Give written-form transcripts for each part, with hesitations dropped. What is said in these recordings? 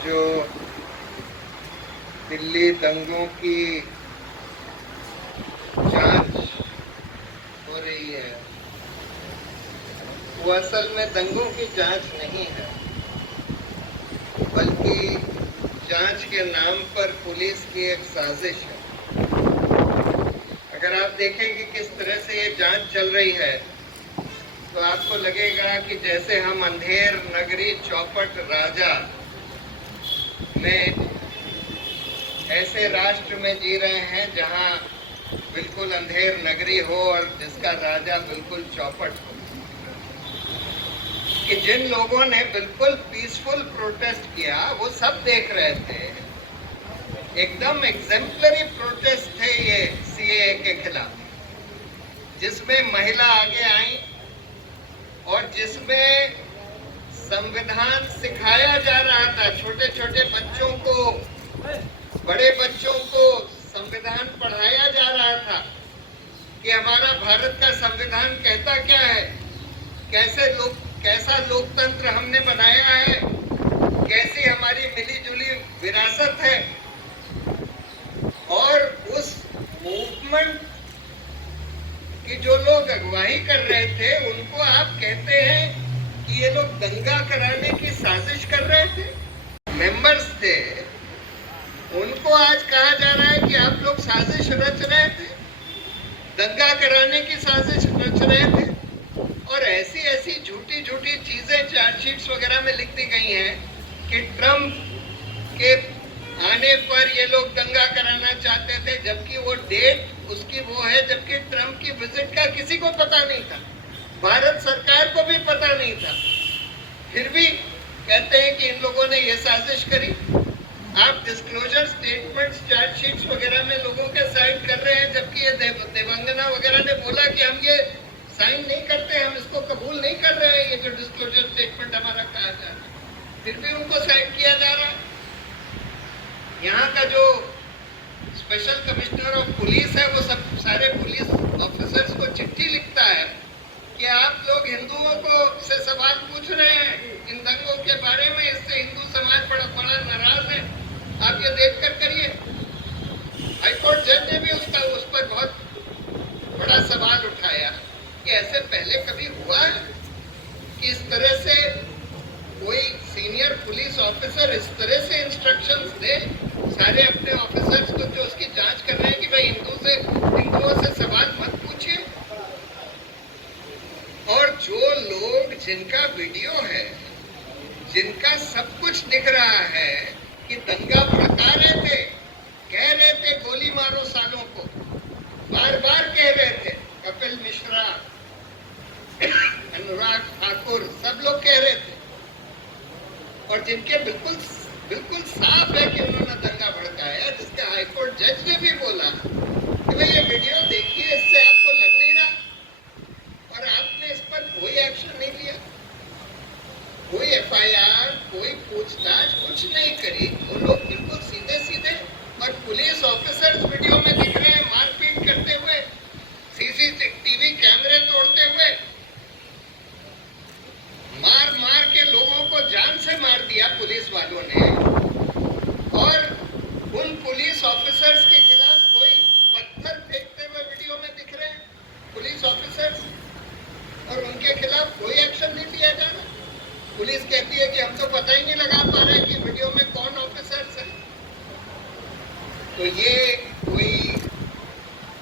जो दिल्ली दंगों की जांच हो रही है वो असल में दंगों की जांच नहीं है, बल्कि जांच के नाम पर पुलिस की एक साजिश है। अगर आप देखें कि किस तरह से ये जांच चल रही है तो आपको लगेगा कि जैसे हम अंधेर नगरी चौपट राजा में ऐसे राष्ट्र में जी रहे हैं जहां बिल्कुल अंधेर नगरी हो और जिसका राजा बिल्कुल चौपट हो। कि जिन लोगों ने बिल्कुल पीसफुल प्रोटेस्ट किया वो सब देख रहे थे, एकदम एग्जेम्पलरी प्रोटेस्ट थे ये सीएए के खिलाफ, जिसमें महिला आगे आई और जिसमें संविधान सिखाया जा रहा था। छोटे छोटे बच्चों को, बड़े बच्चों को संविधान पढ़ाया जा रहा था कि हमारा भारत का संविधान कहता क्या है, कैसा लोकतंत्र हमने बनाया है, कैसी हमारी मिलीजुली विरासत है। और उस मूवमेंट की जो लोग अगुवाई कर रहे थे उनको आप कहते हैं कि ये लोग दंगा कराने की साजिश कर रहे थे। मेंबर्स थे, उनको आज कहा जा रहा है कि आप लोग साजिश रच रहे थे, दंगा कराने की साजिश रच रहे थे। और ऐसी ऐसी झूठी झूठी चीजें चार्जशीट्स वगैरह में लिख दी गई हैं कि ट्रंप के आने पर ये लोग दंगा कराना चाहते थे, जबकि वो डेट उसकी वो है जबकि ट्रंप की विजिट का किसी को पता नहीं था, भारत सरकार को भी पता नहीं था। फिर भी कहते हैं कि इन लोगों ने ये साजिश करी। आप डिस्क्लोजर स्टेटमेंट्स चार्जशीट्स वगैरह में लोगों के साइन कर रहे हैं, जबकि ये देवांगना वगैरह ने बोला कि हम ये साइन नहीं करते, हम इसको कबूल नहीं कर रहे हैं, ये जो डिस्क्लोजर स्टेटमेंट हमारा कहा जा रहा है, फिर भी उनको साइन किया जा रहा है। यहाँ का जो स्पेशल कमिश्नर ऑफ पुलिस है वो सब सारे पुलिस ऑफिसर्स को चिट्ठी लिखता है कि आप लोग हिंदुओं को से सवाल पूछ रहे हैं इन दंगों के बारे में, इससे हिंदू समाज बड़ा नाराज है, आप ये देख कर करिए। हाईकोर्ट जज ने भी उस पर बहुत बड़ा सवाल उठाया कि ऐसे पहले कभी हुआ है कि इस तरह से कोई सीनियर पुलिस ऑफिसर इस तरह से इंस्ट्रक्शंस दे सारे अपने ऑफिसर्स को जो उसकी जांच कर रहे हैं कि भाई हिंदुओं से सवाल मत पूछिए। और जो लोग जिनका वीडियो है, जिनका सब कुछ दिख रहा है कि दंगा भड़का रहे थे, कह रहे थे गोली मारो सालों को, बार बार कह रहे थे, कपिल मिश्रा, अनुराग ठाकुर, सब लोग कह रहे थे, और जिनके बिल्कुल साफ है कि उन्होंने दंगा भड़काया, जिसके हाईकोर्ट जज ने भी बोला कि भाई ये वीडियो देखिए, इससे आपको लग नहीं रहा, और आपने इस पर कोई एक्शन नहीं लिया, कोई एफआईआर, कोई पूछताछ, कुछ नहीं करी। वो लोग बिल्कुल सीधे सीधे, और पुलिस ऑफिसर्स वीडियो में दिख रहे हैं मारपीट करते हुए, सीसीटीवी कैमरे तोड़ते हुए, मार के लोगों को जान से मार दिया पुलिस वालों ने। और उन पुलिस ऑफिसर्स के खिलाफ कोई पत्थर फेंकते हुए वीडियो में दिख रहे हैं पुलिस ऑफिसर्स, और उनके खिलाफ कोई एक्शन नहीं लिया जा रहा। पुलिस कहती है कि हम तो पता ही नहीं लगा पा रहे कि वीडियो में कौन ऑफिसर्स है। तो ये कोई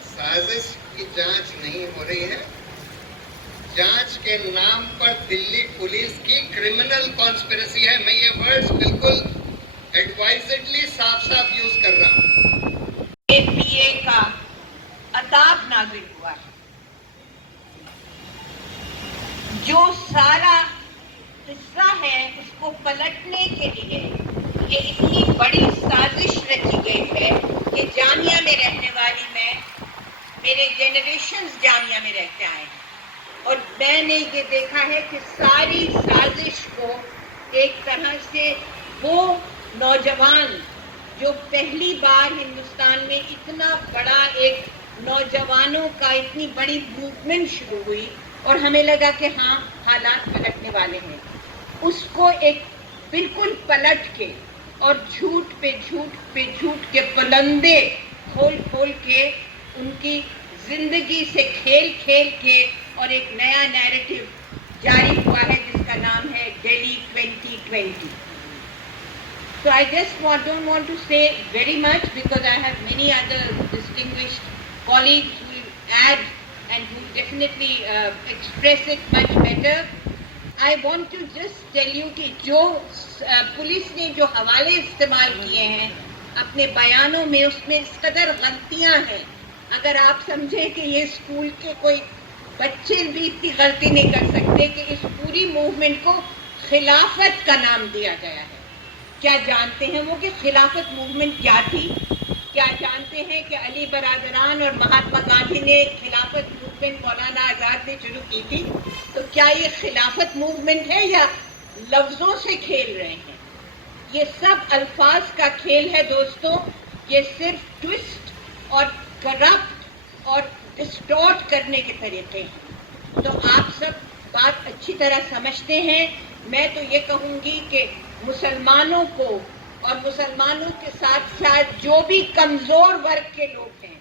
साजिश की जांच नहीं हो रही है, जांच के नाम पर दिल्ली पुलिस की क्रिमिनल कॉन्स्पिरेसी है। मैं ये वर्ड्स बिल्कुल एडवाइजडली साफ साफ यूज कर रहा हूं। एपीए का अताब नाज़िल हुआ है, जो सारा हिस्सा है उसको पलटने के लिए ये इतनी बड़ी साजिश रची गई है कि जामिया में रहने वाली मैं, मेरे जेनरेशंस जामिया में रहते आए हैं, और मैंने ये देखा है कि सारी साजिश को एक तरह से वो नौजवान जो पहली बार हिंदुस्तान में इतना बड़ा एक नौजवानों का इतनी बड़ी मूवमेंट शुरू हुई और हमें लगा कि हाँ हालात पलटने वाले हैं, उसको एक बिल्कुल पलट के और झूठ पे झूठ के पलंदे खोल खोल के उनकी जिंदगी से खेल खेल के और एक नया नैरेटिव जारी हुआ है जिसका नाम है Delhi 2020. So I just don't want to say very much because I have many other distinguished colleagues who will add and who will definitely express it much better. I want to just tell you कि जो police ने जो हवाले इस्तेमाल किए हैं अपने बयानों में उसमें इस कदर गलतियां हैं. अगर आप समझें कि ये स्कूल के कोई बच्चे भी इतनी गलती नहीं कर सकते कि इस पूरी मूवमेंट को खिलाफत का नाम दिया गया है. क्या जानते हैं वो कि खिलाफत मूवमेंट क्या थी? क्या जानते हैं कि अली बरादरान और महात्मा गांधी ने खिलाफत मूवमेंट मौलाना आज़ाद ने शुरू की थी? तो क्या ये खिलाफत मूवमेंट है या लफ्ज़ों से खेल रहे हैं? ये सब अल्फाज का खेल है दोस्तों. ये सिर्फ ट्विस्ट और करप्ट और डिस्टॉर्ट करने के तरीके हैं. तो आप सब बात अच्छी तरह समझते हैं. मैं तो ये कहूँगी कि मुसलमानों को और मुसलमानों के साथ साथ जो भी कमज़ोर वर्ग के लोग हैं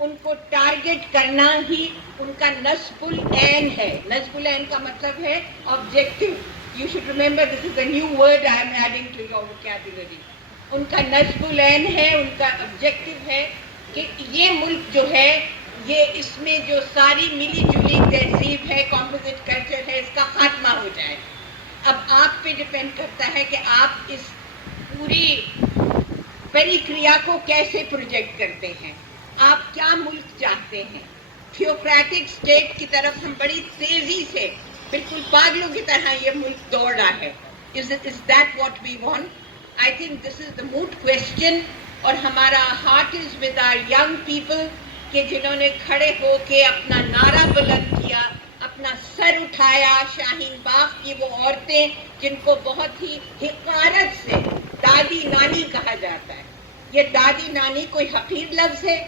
उनको टारगेट करना ही उनका नस्बुल ऐन है. नस्बुल ऐन का मतलब है objective. You should remember this is the new word I am adding to your vocabulary. उनका नस्बुल ऐन है, उनका ऑब्जेक्टिव है कि ये मुल्क जो है ये इसमें जो सारी मिली जुली तहजीब है, कॉम्पोजिट कल्चर है, इसका खात्मा हो जाए. अब आप पे डिपेंड करता है कि आप इस पूरी परिक्रिया को कैसे प्रोजेक्ट करते हैं. आप क्या मुल्क चाहते हैं? थियोक्रेटिक स्टेट की तरफ हम बड़ी तेजी से बिल्कुल पागलों की तरह ये मुल्क दौड़ रहा है. Is that what we want? I think this is the moot question. और हमारा heart is with our young people कि जिन्होंने खड़े होके अपना नारा बुलंद किया, अपना सर उठाया. शाहीन बाग की वो औरतें जिनको बहुत ही हिकारत से दादी नानी कहा जाता है. ये दादी नानी कोई हकीर लफ्ज़ है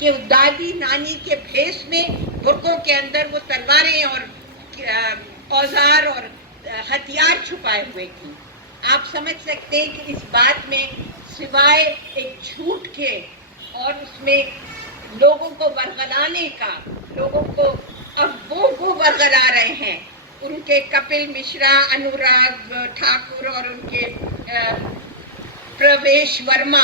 कि दादी नानी के भेष में बुर्कों के अंदर वो तलवारें और औजार और हथियार छुपाए हुए थी. आप समझ सकते हैं कि इस बात में सिवाय एक झूठ के और उसमें लोगों को वरगलाने का, लोगों को अब वो वरगला रहे हैं. उनके कपिल मिश्रा, अनुराग ठाकुर और उनके प्रवेश वर्मा,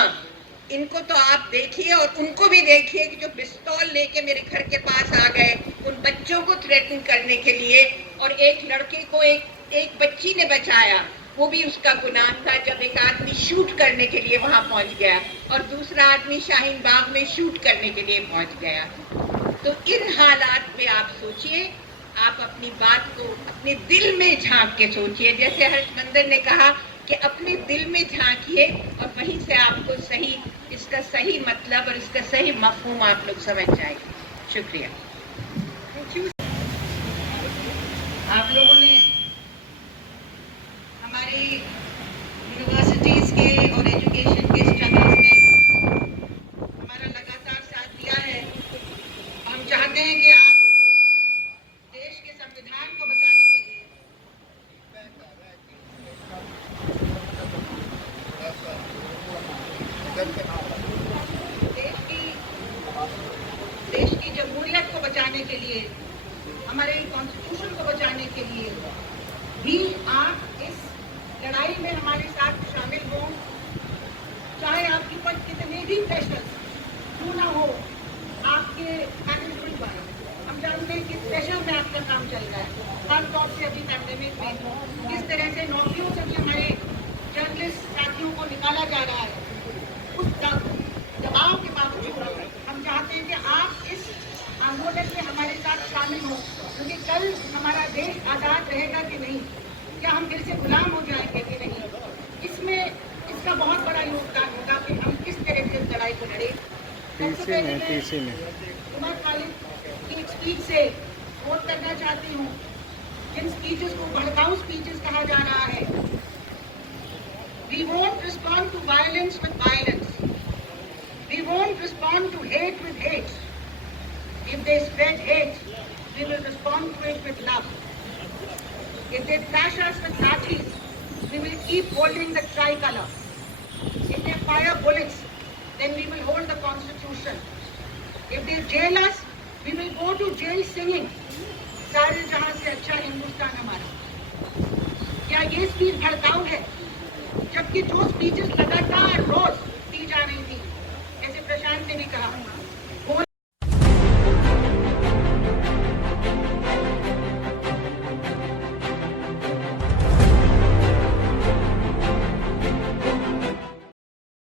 इनको तो आप देखिए और उनको भी देखिए कि जो पिस्तौल लेके मेरे घर के पास आ गए उन बच्चों को थ्रेटन करने के लिए. और एक लड़के को एक बच्ची ने बचाया, वो भी उसका गुनाह था जब एक आदमी शूट करने के लिए वहां पहुंच गया और दूसरा आदमी शाहीन बाग में शूट करने के लिए पहुंच गया. तो इन हालात में आप सोचिए, आप अपनी बात को अपने दिल में झांक के सोचिए. जैसे हर्षमंदर ने कहा कि अपने दिल में झांकिए और वहीं से आपको इसका सही मतलब और इसका सही मफहूम आप लोग समझ जाएंगे. शुक्रिया. आप लोगों ने हमारी यूनिवर्सिटीज़ के और एजुकेशन के स्ट्रगल्स में हमारा लगातार साथ दिया है. हम चाहते हैं कि आप देश के संविधान को बचाने के लिए देश की जमहूरियत को बचाने के लिए, हमारे कॉन्स्टिट्यूशन को बचाने के लिए भी आप इस लड़ाई में हमारे साथ शामिल हो. चाहे आपके ऊपर कितने भी प्रेशर क्यों ना हो आपके मैनेजमेंट पर. हम जानते हैं किस प्रेशर में आपका काम चल रहा है. खास तौर से अभी पैंडेमिक में किस तरह से नौकरियों से भी हमारे जर्नलिस्ट साथियों को निकाला जा रहा है. उस दबाव के बावजूद हम चाहते हैं कि आप इस आंदोलन में हमारे साथ शामिल हो, क्योंकि कल हमारा देश आज़ाद रहेगा कि नहीं, क्या हम फिर से गुलाम हो जाएंगे कि नहीं, इसमें इसका बहुत बड़ा योगदान होगा कि हम किस तरह से इस लड़ाई को लड़े. सबसे पहले मैं उमर खालिद की एक स्पीच से कोट करना चाहती हूँ, जिन स्पीचेस को भड़काऊ स्पीचेस कहा जा रहा है. We won't respond to violence with violence. We won't respond to hate with hate. If they spread hate, we will respond to it with love. If they trash us with lathis, we will keep holding the tricolor. If they fire bullets, then we will hold the Constitution. If they jail us, we will go to jail singing. सारे जहां से अच्छा हिंदुस्तान हमारा. क्या ये speech भड़काऊ है? जबकि जो स्पीचेस